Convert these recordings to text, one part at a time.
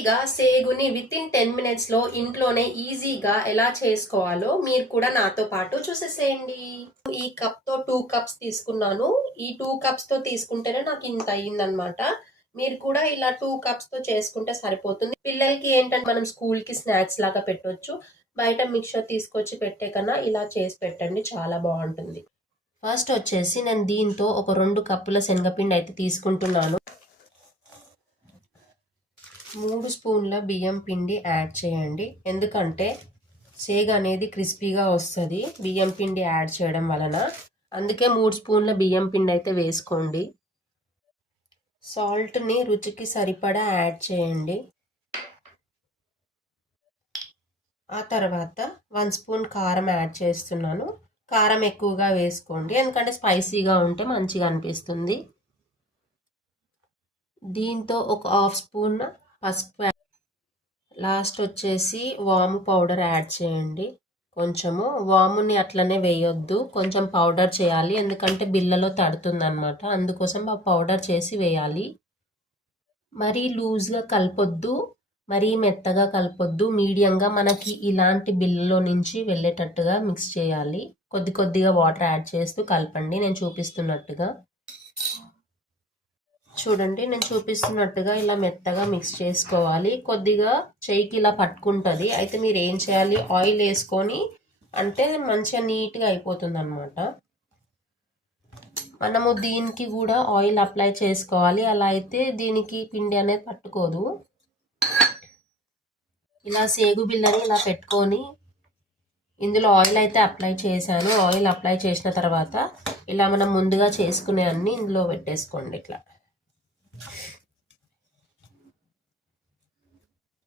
టేస్టీగా సేగుని వితిన్ 10 మినిట్స్లో ఇంట్లోనే ఈజీగా ఎలా చేసుకోవాలో మీరు కూడా నాతో పాటు చూసేసేయండి. ఈ కప్తో 2 కప్స్ తీసుకున్నాను. ఈ 2 కప్స్తో తీసుకుంటేనే నాకు ఇంత అయ్యిందనమాట. మీరు కూడా ఇలా 2 కప్స్తో చేసుకుంటే సరిపోతుంది. పిల్లలకి ఏంటంటే మనం స్కూల్కి స్నాక్స్ లాగా పెట్టొచ్చు. బయట మిక్చర్ తీసుకొచ్చి పెట్టే కన్నా ఇలా చేసి పెట్టండి, చాలా బాగుంటుంది. ఫస్ట్ వచ్చేసి నేను దీంతో ఒక 2 కప్పుల శనగపిండి అయితే తీసుకుంటున్నాను. 3 స్పూన్ల బియ్యం పిండి యాడ్ చేయండి, ఎందుకంటే సేగ అనేది క్రిస్పీగా వస్తుంది బియ్యం పిండి యాడ్ చేయడం వలన. అందుకే 3 స్పూన్ల బియ్యం పిండి అయితే వేసుకోండి. సాల్ట్ని రుచికి సరిపడా యాడ్ చేయండి. ఆ తర్వాత 1 స్పూన్ కారం యాడ్ చేస్తున్నాను. కారం ఎక్కువగా వేసుకోండి, ఎందుకంటే స్పైసీగా ఉంటే మంచిగా అనిపిస్తుంది. దీంతో ఒక 1/2 స్పూన్ పసుపు, లాస్ట్ వచ్చేసి వాము పౌడర్ యాడ్ చేయండి. కొంచెము వాముని అట్లనే వేయొద్దు, కొంచెం పౌడర్ చేయాలి, ఎందుకంటే బిల్లలో తడుతుంది అనమాట. అందుకోసం ఆ పౌడర్ చేసి వేయాలి. మరీ లూజ్గా కలపొద్దు, మరీ మెత్తగా కలపొద్దు, మీడియంగా మనకి ఇలాంటి బిల్లలో నుంచి వెళ్ళేటట్టుగా మిక్స్ చేయాలి. కొద్ది కొద్దిగా వాటర్ యాడ్ చేస్తూ కలపండి, నేను చూపిస్తున్నట్టుగా. చూడండి, నేను చూపిస్తున్నట్టుగా ఇలా మెత్తగా మిక్స్ చేసుకోవాలి. కొద్దిగా చెయ్యికి ఇలా పట్టుకుంటుంది. అయితే మీరు ఏం చేయాలి, ఆయిల్ వేసుకొని అంటే మంచిగా నీట్గా అయిపోతుంది అనమాట. మనము దీనికి కూడా ఆయిల్ అప్లై చేసుకోవాలి, అలా అయితే దీనికి పిండి అనేది పట్టుకోదు. ఇలా సేగు బిళ్ళని ఇలా పెట్టుకొని ఇందులో ఆయిల్ అయితే అప్లై చేశాను. ఆయిల్ అప్లై చేసిన తర్వాత ఇలా మనం ముందుగా చేసుకునే అన్ని ఇందులో పెట్టేసుకోండి. ఇట్లా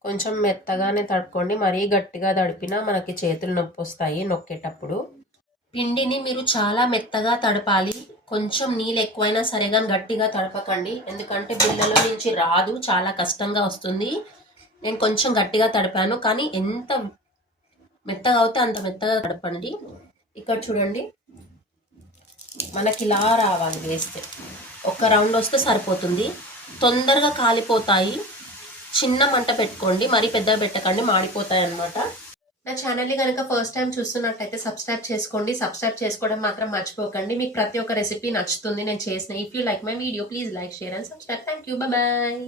కొంచెం మెత్తగానే తడుపుకోండి, మరీ గట్టిగా తడిపినా మనకి చేతులు నొప్పి వస్తాయి నొక్కేటప్పుడు. పిండిని మీరు చాలా మెత్తగా తడపాలి, కొంచెం నీళ్ళు ఎక్కువైనా సరే కానీ గట్టిగా తడపకండి, ఎందుకంటే బిళ్ళలో నుంచి రాదు, చాలా కష్టంగా వస్తుంది. నేను కొంచెం గట్టిగా తడిపాను, కానీ ఎంత మెత్తగా అవుతే అంత మెత్తగా తడపండి. ఇక్కడ చూడండి, మనకి ఇలా రావాలి, వేస్తే ఒక రౌండ్ వస్తే సరిపోతుంది. తొందరగా కాలిపోతాయి, చిన్న మంట పెట్టుకోండి, మరీ పెద్దగా పెట్టకండి, మాడిపోతాయి అన్నమాట. నా ఛానల్ని కనుక ఫస్ట్ టైం చూస్తున్నట్టయితే సబ్స్క్రైబ్ చేసుకోండి. సబ్స్క్రైబ్ చేసుకోవడం మాత్రం మర్చిపోకండి. మీకు ప్రతి ఒక్క రెసిపీ నచ్చుతుంది నేను చేసిన. If you like my video please like, share and subscribe. Thank you, bye.